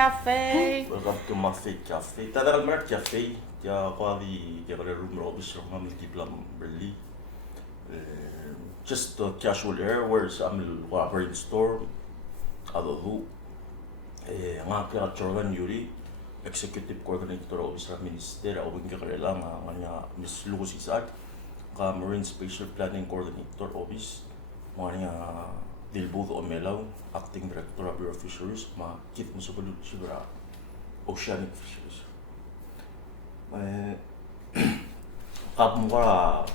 Cafe. Welcome to MAFE Cafe. Tadal mer cafe. Ya quali ya kare room office room multiple really. Just casual air where I'm brainstorm. Ado nga Chorgan Yuri, Executive Coordinator Office of Minister, awing kakarela nga Miss Lucas Isaac, ka Marine Spatial Planning Coordinator Office, nga Dilbud Omelaw, Acting Director of Bureau of Fisheries, kit mo sa balud sigura Oceanic Fisheries. Kapag mo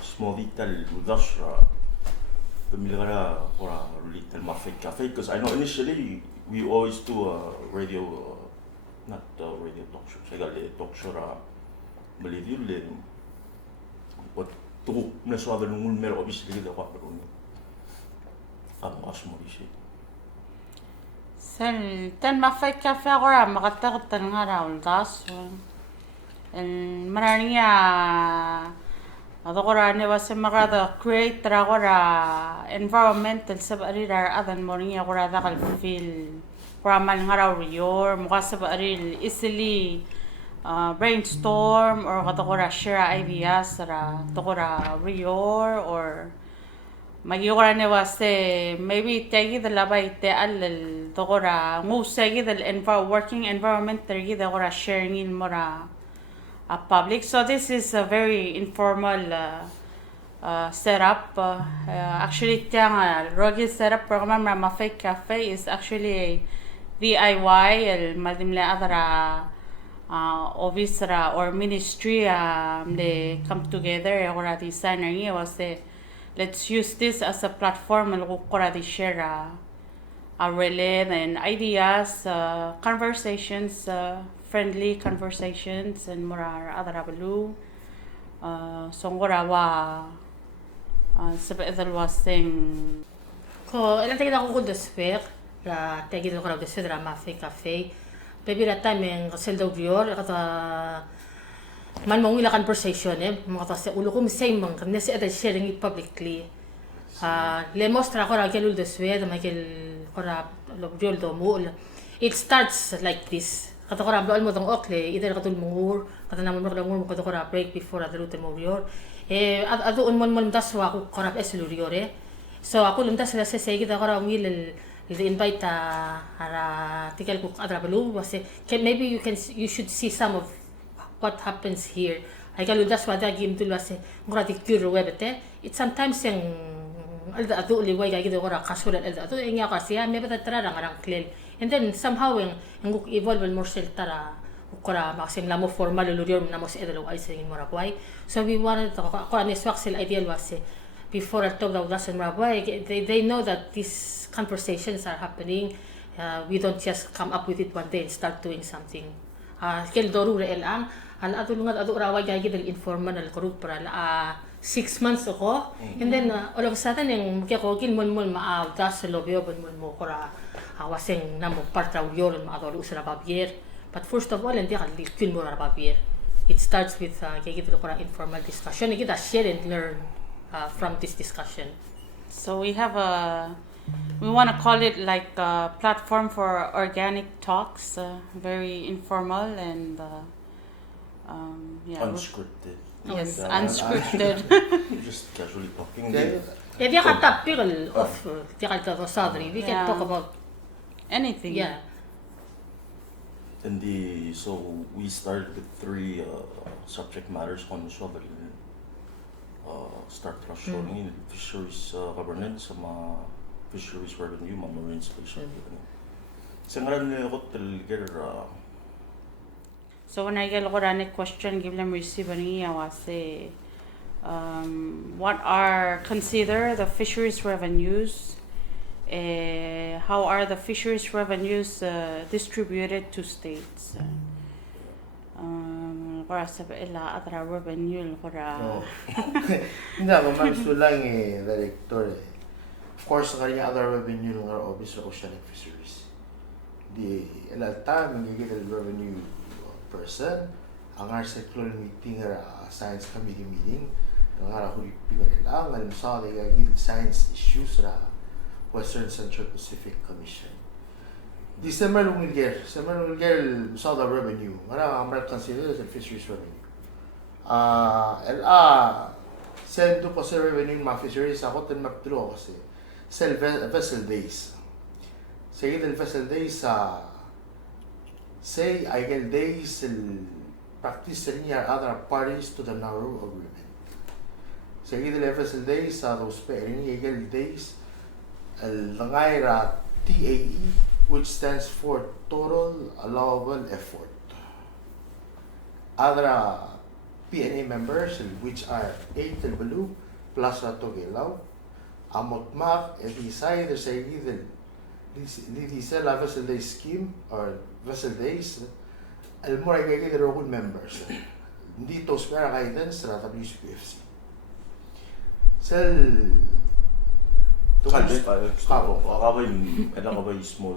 small detail udas pamilya ka little MAFE Cafe, because I know initially we always do a radio, not radio talk show. Saya talk show malidil but tu na suave nung mer obviously da kwa pero ang asmo isi. Tan MAFE Cafe agora makatagtan nga raul das. Marania agora ne was magada create agora environmental sabarira adan moringa agora dakal feel pramal nga raw rior mukasabaril easily brainstorm or katokora share ideas ra tokora rior or magigora ne was maybe tagi the labay te al tokora musagi the working environment tagi the agora sharing in mora public. So this is a very informal setup. Actually, the Rogi setup program MAFE Cafe is actually a DIY. Madimle adara office or ministry they come together. Or designer niya was let's use this as a platform. Algo share relay and ideas, conversations. Friendly conversations and more other abalu. So ngora wa sabedal wasing ko elan tagi ko desfer la tagi ko desfer la MAFE Cafe baby la time ng sel do bior kata man mo ila conversation mga ta ulo ko same man kan nesi ada sharing it publicly le mostra ko ra kelul desfer ma kel ko ra lo biol do mo it starts like this. Kata ko rablo mo tong okle ida katul mungur kata naman mo lang mo kata ko ra break before at luto mo rior ado on mon daswa ko korap esluriore so ako lumtas sa sege da ko ra will invite ara tikel ko adra belu was maybe you should see some of what happens here ay kalu daswa da gim tul was ngora cure webete it sometimes yung alda ado liway ga gido ko ra kasulan alda ado nga kasi may bata tara ngarang klel. And then somehow yung evolve more tara ukora maxim lamo formal lurior na mo sa edalo ay singin mo rakway. So we wanted to ko anis waxel ideal was before I talk about that and rakway they know that these conversations are happening. We don't just come up with it one day and start doing something. Kel doru re elang al adu lungat adu raway gagi del informal group para 6 months ako. And then all of a sudden yung ko kin mon maaw das lobyo bon mo kora waseng namo partra uyor maadolo sa babier. But first of all hindi ka kin mo ra babier. It starts with kagito ko informal discussion. Kita share and learn from this discussion. So we have we want to call it like a platform for organic talks, very informal and unscripted. Yes, unscripted. Just casually talking. Yeah, we can talk off. We can talk about anything. Yeah. And so we started with 3 subject matters on sovereign start showing fisheries governance, fisheries revenue, marine spatial. Sa ngalan ni hotel So when I get a question, give them receive an email. Say, what are considered the fisheries revenues? How are the fisheries revenues distributed to states? Kora sa ila atra revenue kora. Hindi naman sulang director. Of course, kanya other revenue ng office of Oceanic Fisheries. Di ila time ngigil revenue person ang circular meeting science committee meeting ang huli pinag ang sa science issues ra Western Central Pacific Commission دي سمر وملجير بصاد الريفينيو أنا عمرك consider الفيشريز revenue سيل دو بس revenue مع فيشريز أخذت المقدرة بس سيل vessel days سيد الvessel days say ايجل days practice near other parties to the Nauru agreement سيد vessel days those pairing ايجل days الغايرة TAE which stands for Total Allowable Effort. Other PNA members which are 8 Balu plus Ratogilaw, Amotmak, Edisay, the Sayid, Lidisela Vessel Day Scheme or Vessel Days, Almoragay the local members. Dito spare guidance sa WCPFC. Sel Akabay small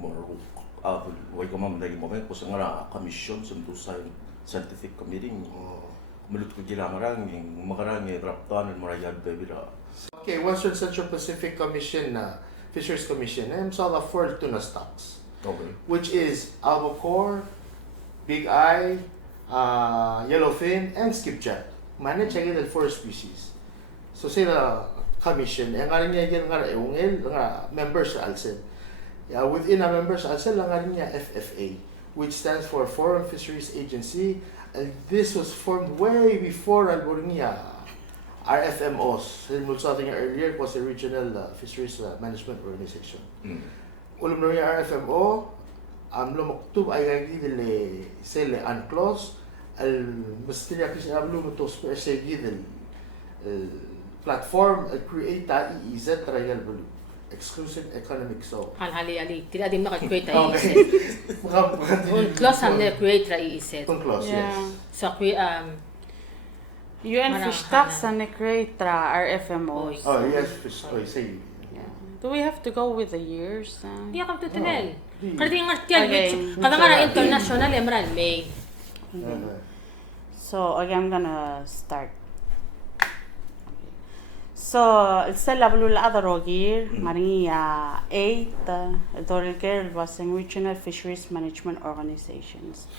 more way ko mamdagi mo ko sa nga commission sa scientific committee mulut ko gila marang makarang draftan and marayad bebira. Okay, Western Central Pacific Commission Fisheries Commission sa the 4 tuna stocks. Okay. Which is albacore, big eye, yellowfin and skipjack. Manage again the 4 species. So sila commission nga rin niya nga ungel nga members sa ALSED. Within a members ALSED nga rin niya FFA which stands for Foreign Fisheries Agency and this was formed way before Albornia RFMOs. Sabi nga earlier was a regional fisheries management organization. Ulam na niya RFMO lumaktub ay gagidil sila unclose al-mastiliya kasi ablo mo to spare gidil platform create EEZ trial blue exclusive economic zone. Ali tidak din naka-create EEZ. Close ang create EEZ. Close, yes. So UN fish stocks and create RFMOs. Oh yes, fish. Oh, say. Do we have to go with the years? Di ako tutunel. Kasi nga tiyan, kada nga international emerald may. So okay, I'm gonna start. So, السلة بلو الأذروغير ماريا 8 الدوريكير الواسين Regional Fisheries Management Organizations.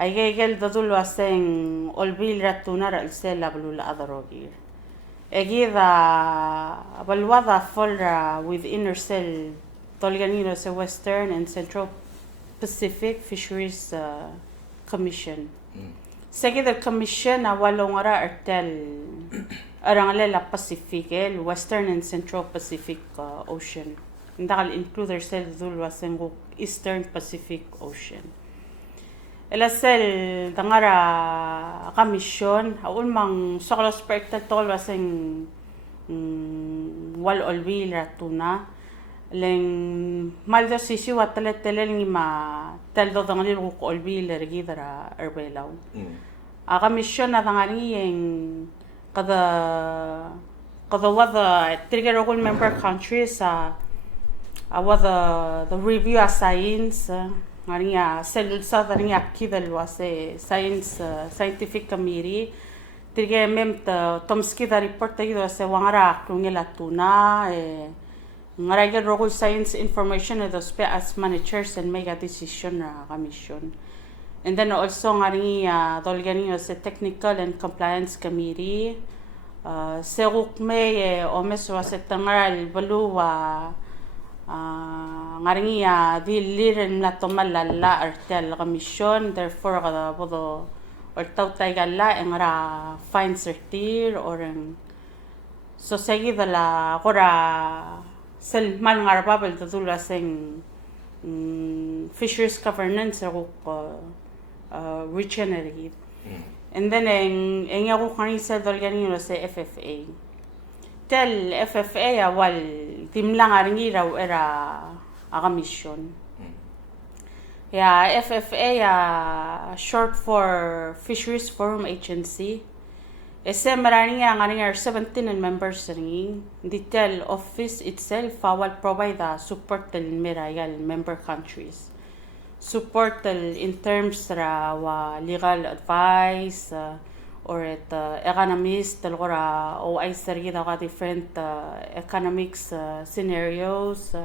أيجيل دول واسين أولبيل رتونر السلة بلو الأذروغير. أجيذا بالوضع فل within ourselves تولجانيرو سو Western and Central Pacific Fisheries Commission. سجد الكوميشن أولو مرة أرتل أرانغلا Pacific Western and Central Pacific Ocean. ندخل include ourselves ذول واسنغو Eastern Pacific Ocean. الأسل دعارا كوميشن أول ما سقلس بريكت تول واسن والأولبيل راتونا لين مالدو سيسي واتلت تلني ما تلدو دعاني الوق أولبيل رجيدرا أربيلاو. كوميشن دعاني قد وضع trigger all member countries وضع the review of science غنيا سل صدرني أكيد الواسع science scientific committee trigger ممت تمسكي ذا report تيجي واسع وعرا كلوني لاتونا غرا يجر all science information those as managers and make a decision commission. And then also ngani dolgani was a technical and compliance committee. Seruk me omes was a tangal balua ngani di liren na tomalala artel commission. Therefore bodo or tautay gala ngara fine certir or so segi dala kora sel mal ngarbabel dula sing fisheries governance regionally. And then en yago kanisa dolganino sa FFA. Tel FFA awal timlang aringira era a mission. Yeah, FFA short for Fisheries Forum Agency. Ese marani ang aringar 17 members ring. Detail office itself will provide the support to member countries. Support in terms of legal advice or economist or ay different economics scenarios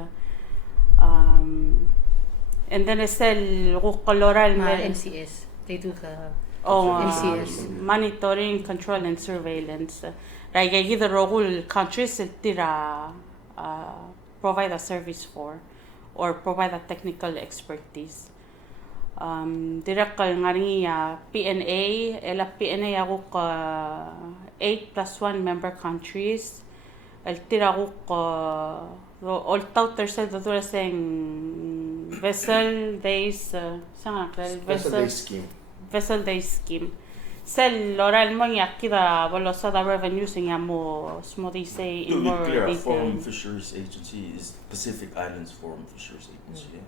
And then still قلورال MCS. They do the MCS monitoring, control and surveillance. Like either role countries tira provide a service for or provide a technical expertise. Direkal ngari PNA, ela PNA ako 8+1 member countries. El tira ako all total sa dito saying vessel days vessel day scheme. Sel loral mo niya kita wala sa the revenues niya mo smoothly say in more clear, detail. Foreign Fisheries Agency is Pacific Islands Foreign Fisheries Agency.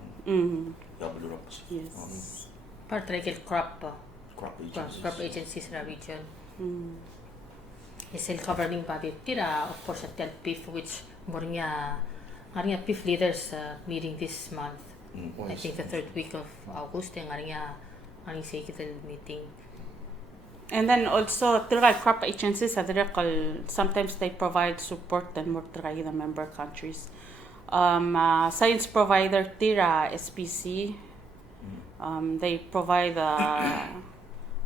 Yes. part like crop Crop agencies in the region. Is still governing body tira of course at PIF which more niya PIF leaders meeting this month. I think the third week of August ang say kita meeting. And then also tira crop agencies sometimes they provide support and more tira the member countries. Science provider tira SPC. They provide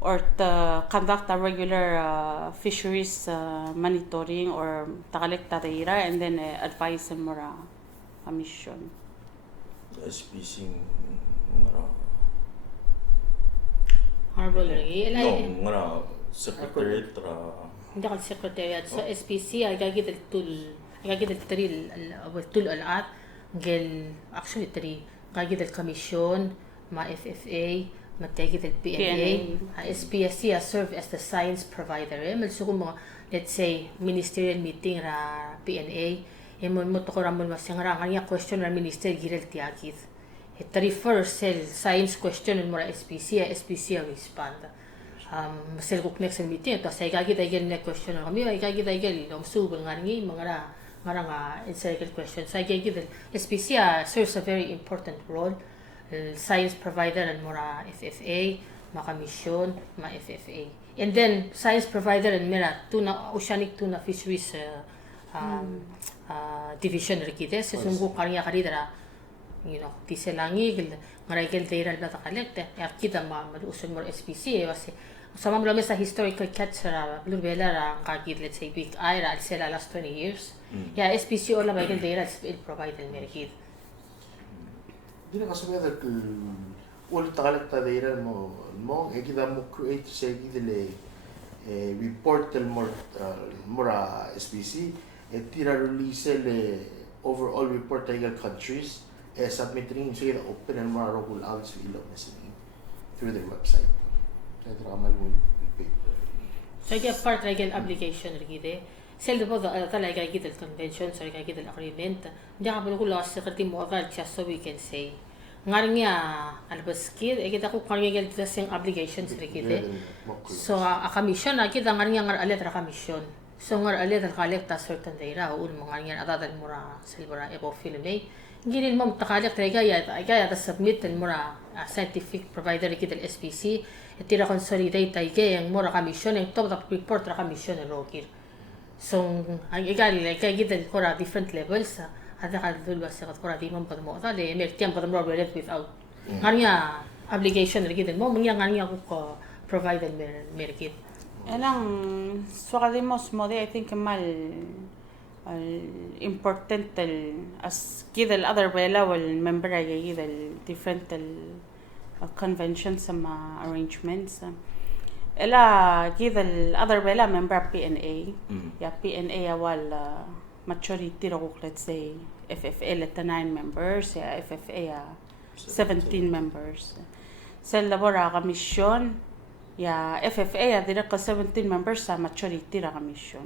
or to conduct a regular fisheries monitoring or takalekta tira and then advise and more a mission. SPC Honorable lagi. No, secretary Hindi ka secretariat sa SPC ay gagit el tool alat gel actually three gagit el commission MAFE matagit el PNA SPSC serve as the science provider malso mo let's say ministerial meeting ra PNA mo to ko ramon masyang ra kanya question ra minister girel tiagit it refer sel science question mo ra SPC respond masel ko next meeting to say gagit ay gel na question kami ay gagit ay gel no subang ngani mga encircle questions sa gagit SPC serves a very important role science provider and mura FFA makamisyon FFA and then science provider and mira tuna oceanic tuna fisheries division rikite sa sunggo kanya karidara tiselangi ngaraigel data bata collect kita malusun mo SPC kasi sama mo sa historical catch ra lubela ra kagid let's say big ira sila last 20 years SPC ola bagel data will provide el merkid Di na kasi whether ulit takalagta data mo kita mo create sa gidile report mura SPC tira release overall report tagal countries submit rin so kita open and mura roll out sa ilaw na sini through their website. Kaya tramal mo paper. So I part like application rikide. Sel do bodo talaga kita convention so kita agreement. Hindi ka pala ko last secretary mo just so we can say. Ngaring niya albaskid kita ko kanya kita sing obligations rikide. So a commission kita ngaring nga alet ra commission. So ngar alet ra collect a certain data o mga ngaring atadan mo ra silbara ebo film Gilin mo takalek kaya submit mura scientific provider kita SPC tira consolidate ang mura commission ang top report ra commission ang rokir. So ang kaya kita kora different levels ada ka dulwa sa kora di mo padmo tali mer tiam padmo relate without nganya obligation kita mo nganya ko provide merkit. Elang suakadimos mo I think mal important as كده other بلا والمember كده different conventions sama arrangements إلا كده other بلا member PNA يا PNA أول maturity رغوك let's say FFA لتا 9 members يا FFA 17 members سلا برا commission يا FFA يا درقة 17 members sa maturity ra commission.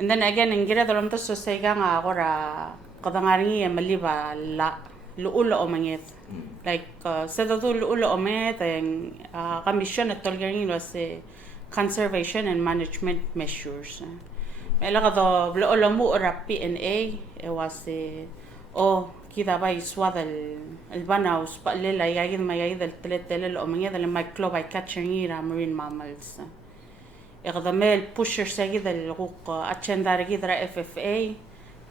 And then again, in gira dalam to say nga agora kadangari maliba la luulo o mangit. Like sa to luulo o mangit ang commission at tolgering was conservation and management measures. Mela ka to luulo mo ora PNA was kita ba iswad el banaus pa lela yagid mayagid el teletele o mangit el microbe catching marine mammals. إقدامال pushers كده الحقوق أتشندار كده FFA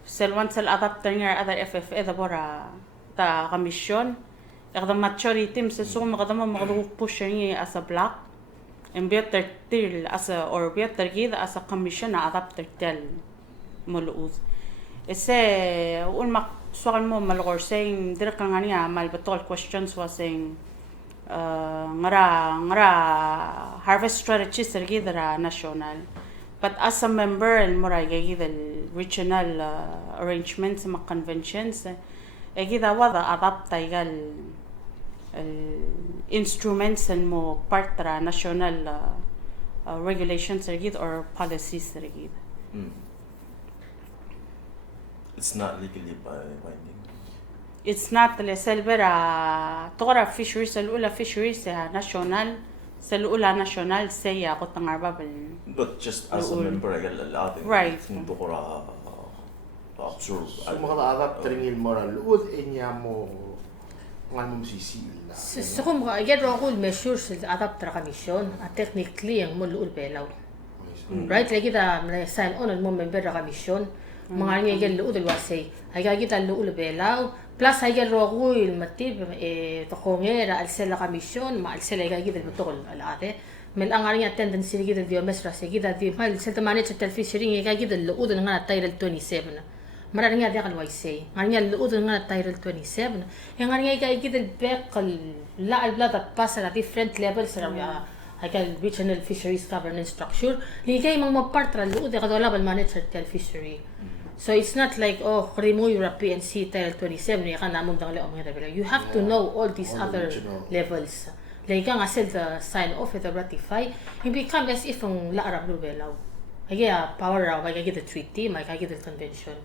سلوان سل أدابتر نير أدر FFA ده برا تا commission Kada maturity mse sum kada mo magdu pushing as a block. And better till as a or better gid as a commission adapter tel mulud. Ese un mak sual mo malgor saying direk ngani amal betol questions was saying ngara harvest strategy sergidra national. But as a member and mura the regional arrangements and conventions, egida wada adapt igal instruments and mo part tra national regulations or policies sergid. It's not legally binding. It's not لسلبرا تغرى fisheries الأولى fisheries national الأولى national سيا قط نعربا But just as a member, I get a Right. observe. So mga adapt ringil moral ud enya mo ngan sisi na. So kung mga get role measures adapt tra commission, technically ang mulul belaw. Right, lagi ta sign on ang member ra commission. Mga nga get luud wasay. Ay kita luul belaw. Plus ay get role matib to kongera al sela commission, ma al sela kita betol al ate. Mel ang nga attendance sila kita biomes ra kita di mal sa manage tel fishing ay kita luud nga title 27. Marang nga di kalwaysay. Nga luud nga title 27. Yang nga kita back la al blada pasa na different levels ra ay regional fisheries governance structure. Ligay mang mapart ra luud ka wala bal manage tel fishery. So it's not like, oh, remove your PNC Title 27, you have to know all these other levels. Like ang asel the sign off at the ratify, it become as if ang laarab lubelaw. Kaya power raw, kaya the treaty, may kaya the convention.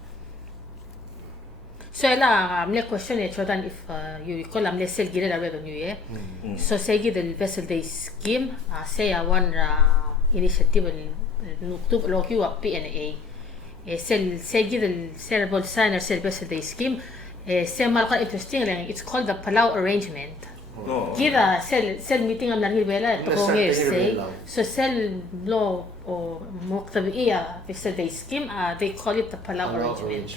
So amle question Jordan, if you recall amle sel gila revenue So say the vessel day scheme, say one initiative nuktub loki wa PNA. Sel cerebral signer cell vessel day scheme. Sel malaka interesting lang. It's called the Palau arrangement. Kita sel meeting am nangil bela to say. So sel law or muktabiya vessel day scheme. They call it the Palau arrangement.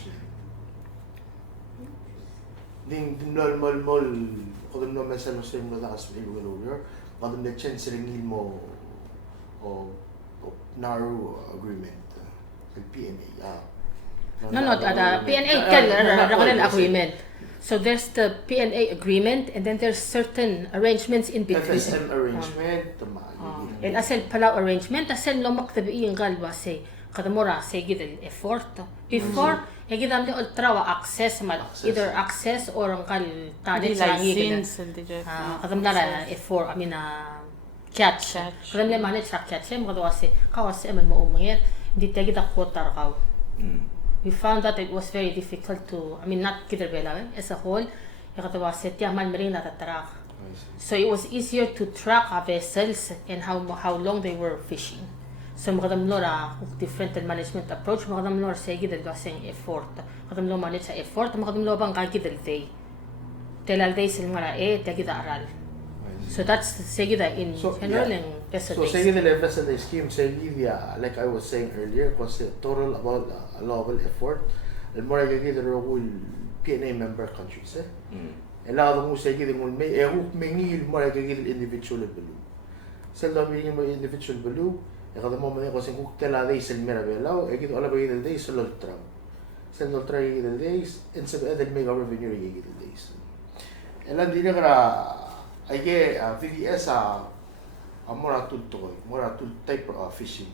Ding mol kung no mesel mo sing na kas ilu earlier, kadum na chance ringil mo o narrow agreement. PNA. No, the PNA agreement. So there's the PNA agreement, and then there's certain arrangements in between. FSM arrangement, and asal Palau arrangement, asal lo maktabi yung galwa say kadamora say gidel effort. Before, gidam de ultra access mal either access or ang kal talent sa license kadam lara effort. I mean catch. Kadam le manage sa catch. Mo kadwa say kawas eman mo umangit. We found that it was very difficult to, not Kiderbela as a whole, so it was easier to track our vessels and how long they were fishing. So makadam lora different management approach, makadam lora say gidel gasing effort, makadam lo manage sa effort, makadam lo bang kagidel day. Telal day sil mara tegida aral. So that's Segida in general and vessel So Segida the vessel day scheme, Segida, like I was saying earlier, was a total about a level effort. And more like the role PNA member countries. A lot of Segida will make a hook mingil more like individual below. Seldom being more individual below, at the moment I was in hook tell a days in Mirabella, I get all about the days, solo tram. Send all try the days, and some other make our revenue the days. And then the I get VDS more to type of fishing.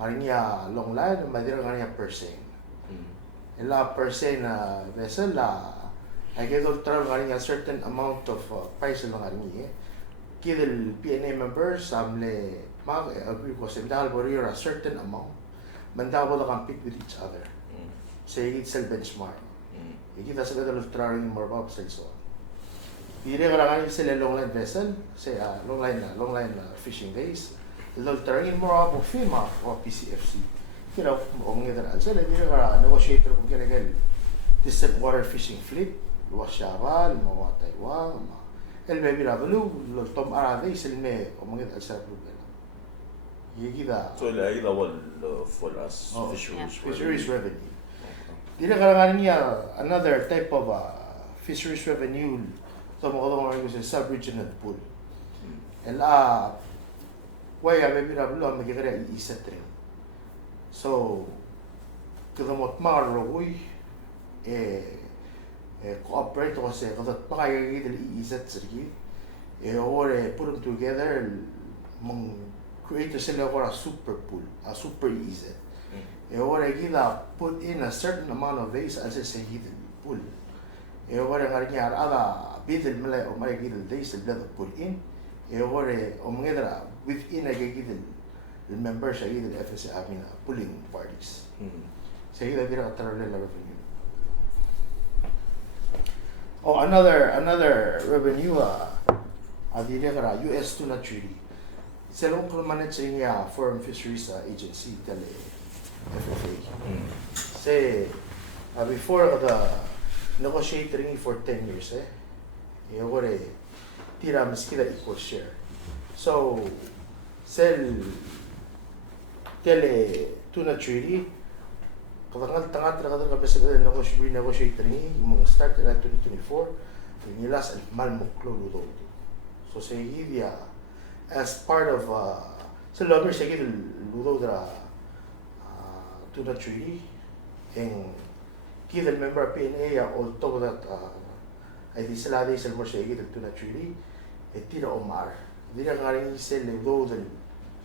Marinya long line, madira kanya per se. Ela per se na vessel la. I get all travel kanya certain amount of price lang kanya. Kidel PNA members amle mag agree ko sa dahil boriyo a certain amount. Mandabo la compete with each other. Say it's a benchmark. Ikita sa kadalo travel in more up sa so. Hindi ka sila long line vessel, say long line fishing days. They'll turn in more of FEMA or PCFC. You know, so hindi ka negotiator kung kinagal distant water fishing fleet, luwas Sharal, mga Taiwan, el maybe Ravalu, Tom Arade, silme o mga alsa problema. Yigida. So ila wal for us fisheries revenue. Hindi ka niya another type of fisheries revenue. So mo ko sa sub-regional pool. Waya maybe rablo magigara iisat rin. So kada mo maroy cooperate kasi kada pakayagid iisat sirgi ore put them together mong create sila ko a super pool, a super easy. Ore gida put in a certain amount of days as sa hidden pool. Ore ngarinya ada bidil mala o may gidil days the put in. Ore o mga within a gidil remember sa gidil FSA amin pulling parties. Sa gidil dira katarala revenue. Oh, another revenue adira kara US tuna treaty. Sa local managing foreign fisheries agency tele FFA. Say before the negotiating for 10 years ore tira miskila equal share. So sell tele tuna treaty kadangal tangat kadang kapag negotiating mong start in 2024 nilas al malmuklo ludo. So say idea as part of sa longer sa gid ludo dra tuna treaty and kid member PNA all to that ay di sila di sa mo sa gid tuna treaty tira omar dira nga rin sa ludo del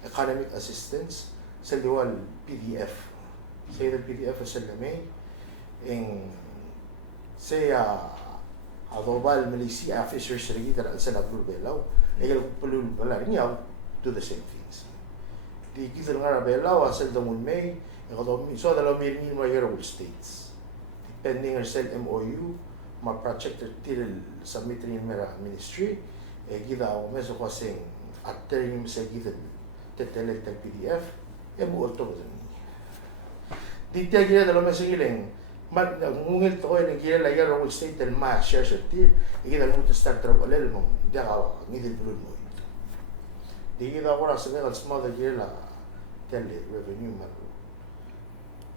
economic assistance sa dual PDF sa the PDF sa lamay en say global Malaysia Fisheries Register sa labur belaw legal pulul pala niya do the same things di kita nga belaw sa damun may so dalaw may ni mga states depending on sel MOU ma project til submit rin mera ministry gida o meso kasing at terim sa gidan tetelet ng PDF mo ulto ko di tiya gida dalaw may sigiling ngungil to ko yung gila lagar ako state and ma share sa tir gida mo to start travel alel mo di ka ngidil bulun mo di gida ko rasa nga small gila tele revenue man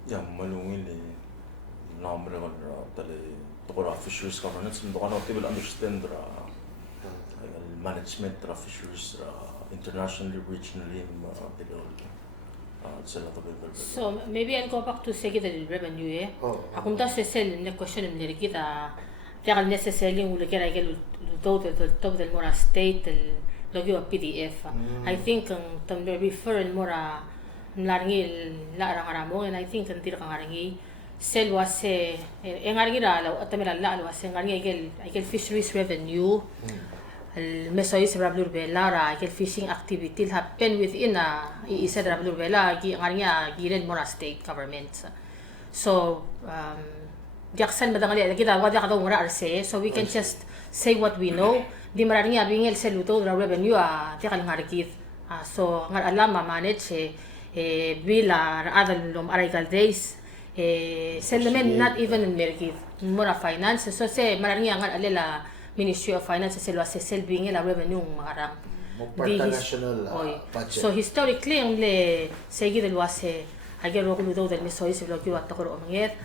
ya malungil number ng tele to fisheries governance ndo kana tibel understand management of fisheries internationally regionally so maybe I'll go back to sige the revenue akong da se sel ne question ni kita tiagal necessarily ule kera gel total del mora state el logio PDF I think tam refer mora mlaringi la rangaramo and I think kan tira kangaringi sel wase engaringi la atamira la wase engaringi gel fisheries revenue المسويس رابلور بلا كل fishing activity happen within isa رابلور بلا ngaringa giren mora state government so diaksan madangali kita wadi ka daw mora arse so we can just say what we know di maringa bingel seluto revenue tikal ngarikit so ngar alama manage bila adal lom arrival days selamen not even in merkit mora finance so say maringa ngar alela Ministry of Finance sa sel bingel la revenue marang national budget. So historically ang le segi del wase agero ko do del mesoy sa logyo at ko manget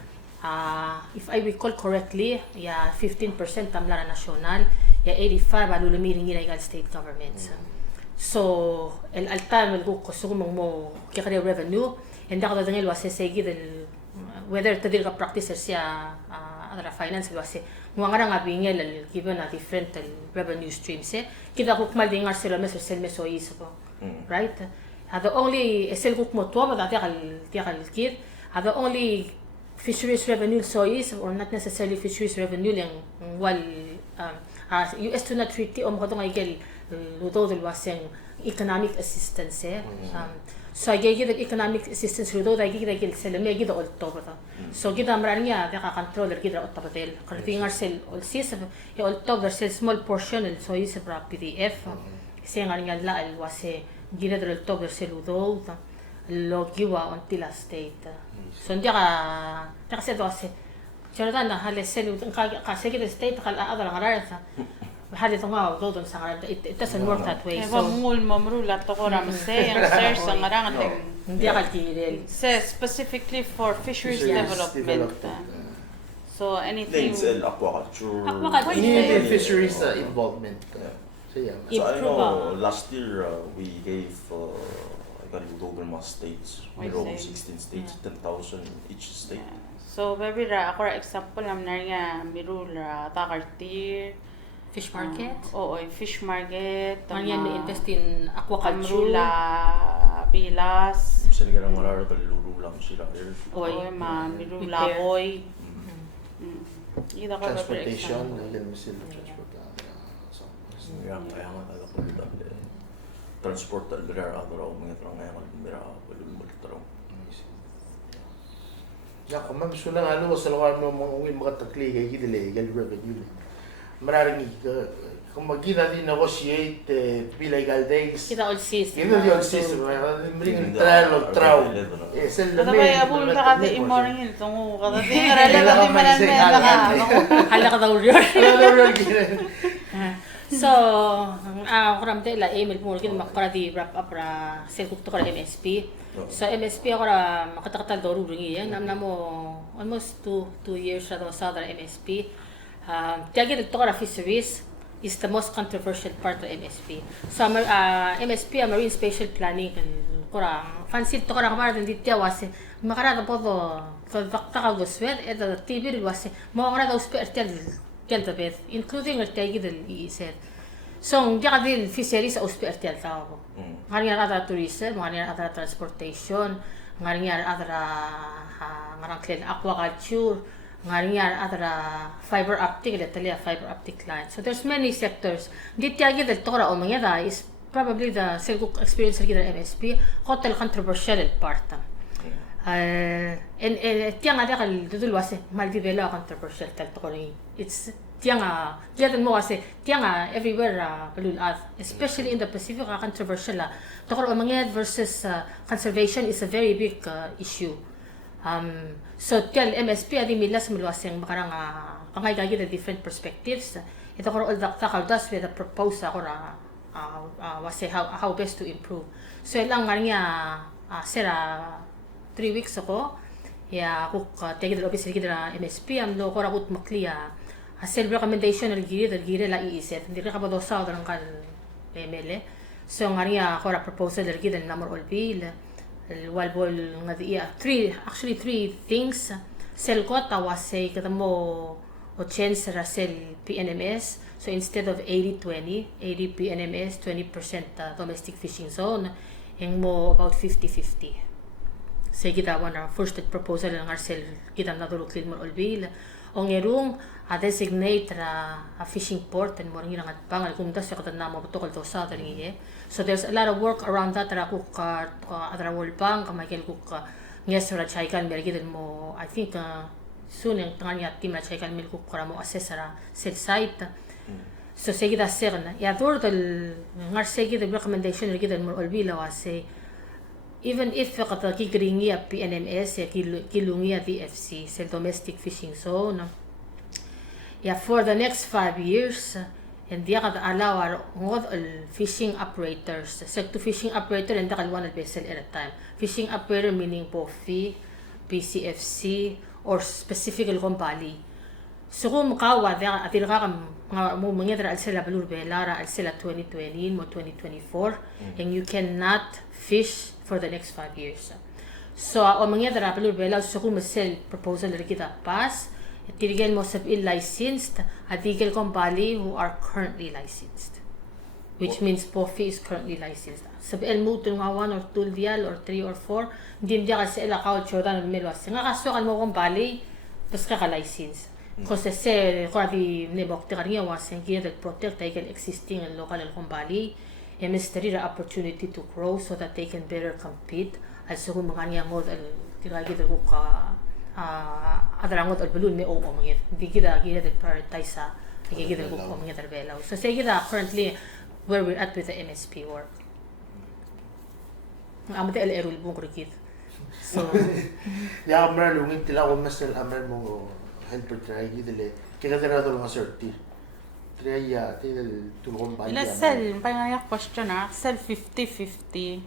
if I recall correctly 15% tamlara national 85 alulamiring ila state governments. So el altar mel ko sumong mo kaya revenue and ako dangel wase segi del whether tadir ka practicer siya other finance wase nga bingel given a different revenue streams kita ko mal dingar sila sel meso ispo right the only sel ko mo to ba kal kit the only fisheries revenue so is or not necessarily fisheries revenue lang wal US tuna treaty o mo to ngayel luto del waseng economic assistance so gigi the economic assistance luto da gigi gil sel me gida ol to ba so gida maranya da controller gida ot tabatel kantingar sel ol sis e ol to sel small portion so is pra PDF sen ngaringa la el wase gida del to sel luto lo giwa until a state so ndia ka se do se Jordan na hale sel ka se gida state kal adala ngarasa hali to nga do don sa it doesn't work that way so mul mamrula to ko ram se ang search sa ngarang hindi ka tigil says specifically for fisheries development. So So anything. Things and aquaculture. Aquaculture. You need Yeah. fisheries involvement. Yeah. So yeah. So I Improve know last year we gave I got global mass states, I Europe, see. 16 states, 10,000 each state. So baby ra ako ra example am na nga miru ra takartir. Fish market. Oo, fish market. Ngayon may invest in aquaculture. Amrula pilas. Sila nga marara kaliluro lang sila. Oy, miru Repair. laboy. Mm. Ida ko Transportation, dahil mo sila transport. Kaya nga talaga ko dito. Transport talaga araw mga tarong ngayon mira balun mo tarong. Ya, kung ma'am, so lang ano, sa lugar mo mga uwi makatakli kay gidile, gal revenue. Maraming kung magkita din negotiate pilay galdings. Kita all seas. Kita di all sis, mring trial of traw. Sel Kada ba abul ta kati imorning tungo kada tinga ra la di manan me Hala ka daw yun. Ano So, kuram tayo la email mo kin makara di wrap up ra sel kuk to kara MSP. So MSP ako ra makataktal do ru ringi yan namna mo almost 2 years ra do sa MSP. Tiagi to kara fisheries is the most controversial part of MSP. So MSP marine spatial planning kan kurang fancy to kara kamara din ditya wase makara po to takta do swed eta TV wase mo kara do spatial Beth, including the Tagidal said. So, di ka din fisheries sa hospital tao. Ngayon ada tourism, ngayon ada transportation, ngayon ada clean aquaculture, ngayon ada fiber optic, fiber optic line. So there's many sectors. Di Tagidal tora o mga da is probably the self experience sa MSP, hotel controversial part. And tiang ada kal dudul wase maltibela controversial tal to it's tiang mo wase tiang everywhere balul at especially in the Pacific controversial to mga versus conservation is a very big issue. So tiang MSP adi milas mulwaseng makarang pangay gagi the different perspectives ito ko all the das with a proposal ko wase how best to improve. So lang nga sera 3 weeks ako ya kuk tegi del office kita MSP am lo ko rakut maklia self recommendation giri la iisip hindi ka ba do sa orang kan ML so ngaria ko ra proposal giri number all bill wal bol ngadi three things sel ko tawase kita mo o chance ra sel PNMS so instead of 80-20 80 PNMS 20% domestic fishing zone yung mo about 50-50 say kita wana first proposal ng arsel kita na dulu clean mo olbil ong erung designate a fishing port and mo ngira ngat pangal kung tas kata na mo protocol to sa tani so there's a lot of work around that ra kuk adra wol pang ka Michael kuk yes ra chaikan mer gidan mo I think soon yung tanganya team ra chaikan mil kuk ra mo assess ra sel site so say kita serna ya dur del ngar say kita recommendation gidan mo olbil wa say even if kata kikringi PNMS ya kilungi DFC sa domestic fishing zone yeah for the next 5 years hindi ka allow ngod all fishing operators sa to fishing operator and kalwan al vessel at a time fishing operator meaning POFI PCFC or specific company so kung makawa atil ka mo mga al sila balur belara al sila 2020 mo 2024 and you cannot fish for the next 5 years. So, o mga dara palur bela so kung masel proposal rin kita pass, tirigel mo sa licensed, atigel company who are currently licensed. Which means POFI is currently licensed. Sabi el mo nga 1 or 2 dial or 3 or 4, hindi dia kasi el account chodan milwas. Nga kasukan mo company, pas ka license. Kasi se kung di nebok ti kanya wasen kaya protect ay existing local company. Mystery the opportunity to grow so that they can better compete also kung mga niya ngod al tiragi ko ka adarangod al balloon may o mga hindi kita prioritize sa kita ko mga tarbelaw so say kita currently where we're at with the MSP work amate al erul bung krikit so ya amra lungit tila ko masel amra mo helper tiragi dile kaya tira do mga certi Triya, tulong ba ila sel pangayak question sel 50-50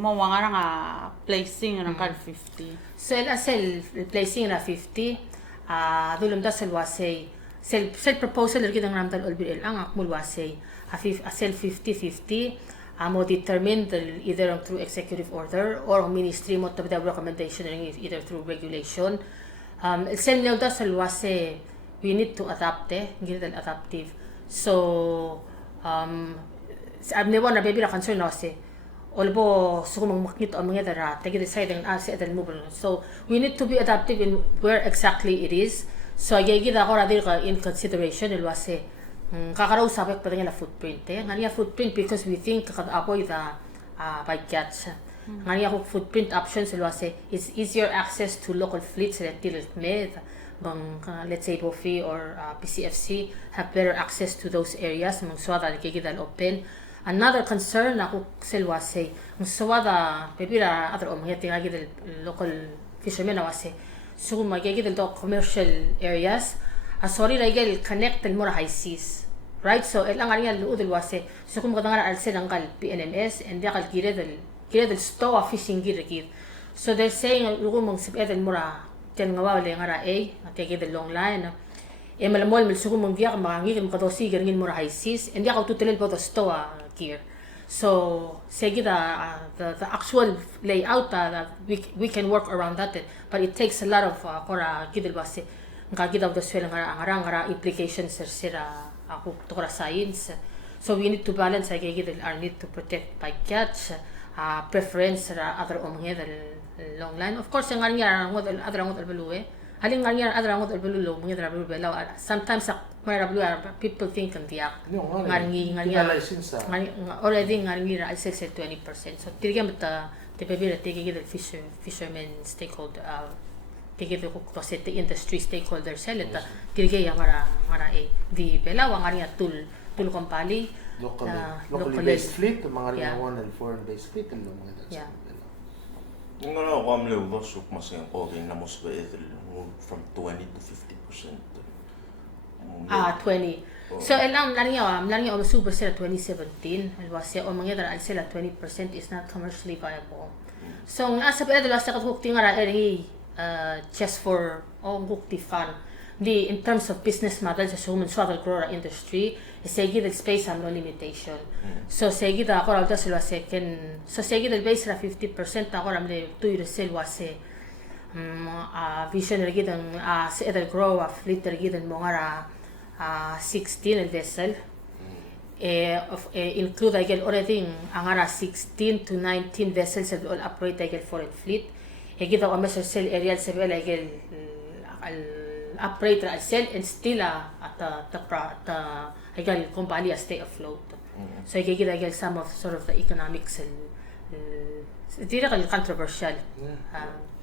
mo nga placing ng 50 so ila sel placing na 50 dulum da selwase self proposal gid ang ramdal olbil ang akmulwase a self 50-50 mo determined either through executive order or ministry mo to the recommendation either through regulation. Sen da selwase we need to adapt gid adaptive. So abnewan na baby na concern na si Olbo sumang makit ang mga dara take decide ang asa at mobile. So we need to be adaptive in where exactly it is. So agigid ako radil ka in consideration ilwase kakaraw sabek pa nga footprint ngania footprint because we think kad ako ita by cats ngania ko footprint options ilwase it's easier access to local fleets that deal med bang let's say MAFE or PCFC have better access to those areas mang swada gigidal open. Another concern ako selwase ang swada pepira other mga tingagid local fishermen awase so magigid do commercial areas sorry regel connect el more high seas right so el ang ariya luud wase so kung kadang al selang PNMS and dia kal gire del stowa fishing gire so they're saying lugo mong sip el mura ten ngawa le ngara take the long line malamol mil sugo mong dia mangigil mo kadosi gingin mura high seas and dia ka tutelel po the stowa gear. So, sige the actual layout we can work around that, but it takes a lot of kora gidel base ngagid the swell ngara implications sira ako to science. So we need to balance gidel our need to protect bycatch preference other omnged long line. Of course nganya ngod other ngod albalue aling nganya other ngod albalulo mnged rabelo sometimes people think and diak nganya already nganya I say 20%. So tirigam ta tepebira tigigid fishermen stakeholder tigigid ko kasi the industry stakeholder seleta tirigay ngara di bela nganya tul company locally based fleet mga rin and foreign based fleet and mga Yung ano ako amlew ba suk mas yung okay na mos ba from 20 to 50%. 20. So elang lani o super sila 2017 alwase o mga dara sila 20% is not commercially viable. So asa pa dala sa kukti ngara just for kukti fun. In terms of business model sa human swaddle grower industry sige the space and no limitation. So sige da ako ra sila second so sige the base ra 50% ako ra mle tuyo sila wase vision lagi dang sa edal grow fleet lagi dang mga ra 16 el vessel include again already ang ara 16 to 19 vessels that all operate again foreign fleet kita ko mas sell area sa bela again al operate al sell and still at the again company stay afloat. So kita again some of sort of the economics it's really controversial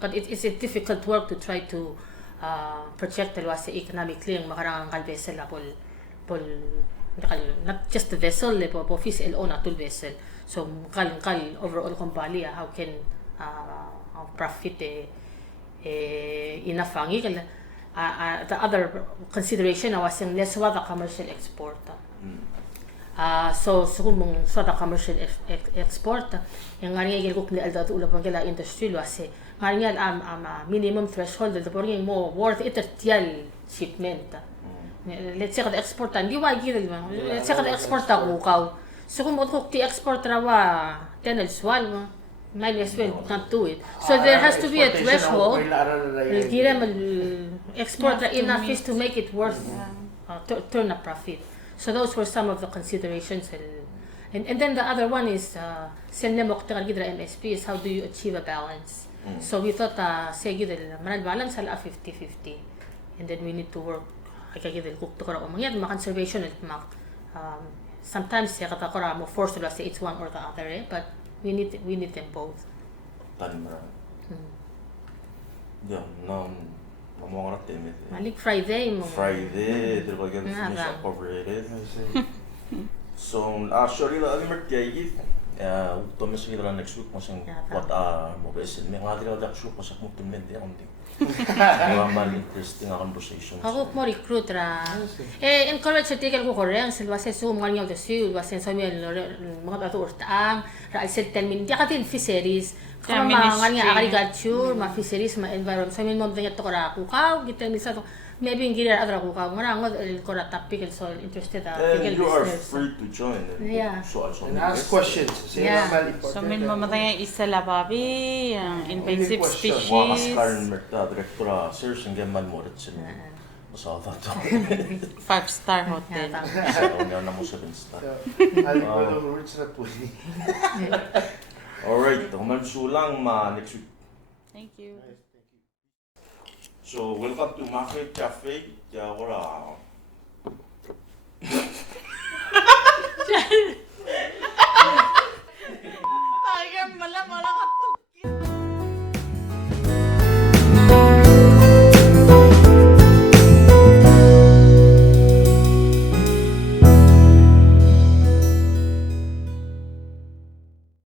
but it's a difficult work to try to project the economically ang makarang vessel pol not just the vessel po fish own atul vessel so kal overall company how can profit enough ang the other consideration was yung less the commercial export so mong the commercial export yung ngari gilguk ni alda ulo pang gila industry lo ase ngari minimum threshold the boring mo worth it shipment let's say the export di wa gil let's say the export ako so kung mo ti export rawa tenel swal might as well not do it so there has to be a threshold gira export enough is to make it worth turn a profit. So those were some of the considerations and then the other one is MSP is how do you achieve a balance. So we thought sige manal balance ala 50-50 and then we need to work kagid kuk to kora mga conservation at sometimes kata kora mo forced to say it's one or the other but we need them both. Tanmara. Yeah, no mga temet. Malik Friday dito kagid finish up overrated. So actually la alimert kayit Thomas kita next week masing what mo besin. May nga dira dak show pasak mo tumen di akong ting. Mal interesting a conversation. Ako mo recruit ra. Encourage sa tikel ko koreng silwa sa sum ngal ngal sul wa sen sa mga bato urtaang ra al 10 min di ka tin fisheries. Kama mga nga agriculture, ma fisheries, ma environment. Sa min mo danya to kara ko ka gitan mi sa to. Maybe hindi ra adra ko ka nga ngod ko ra topic so interested And you are free to join. Yeah. So also And ask questions. Yeah. So min mamatay isa la babi ang invasive question. Wakas species. Karen Merta, direktora, sir, singgan man mo rin sila. Masama to. 5-star hotel. So, nga na mo 7-star. Aling ko yung roots na po. Alright, kumansulang next week. Thank you. So, welcome to MAFE Cafe. Kaya wala.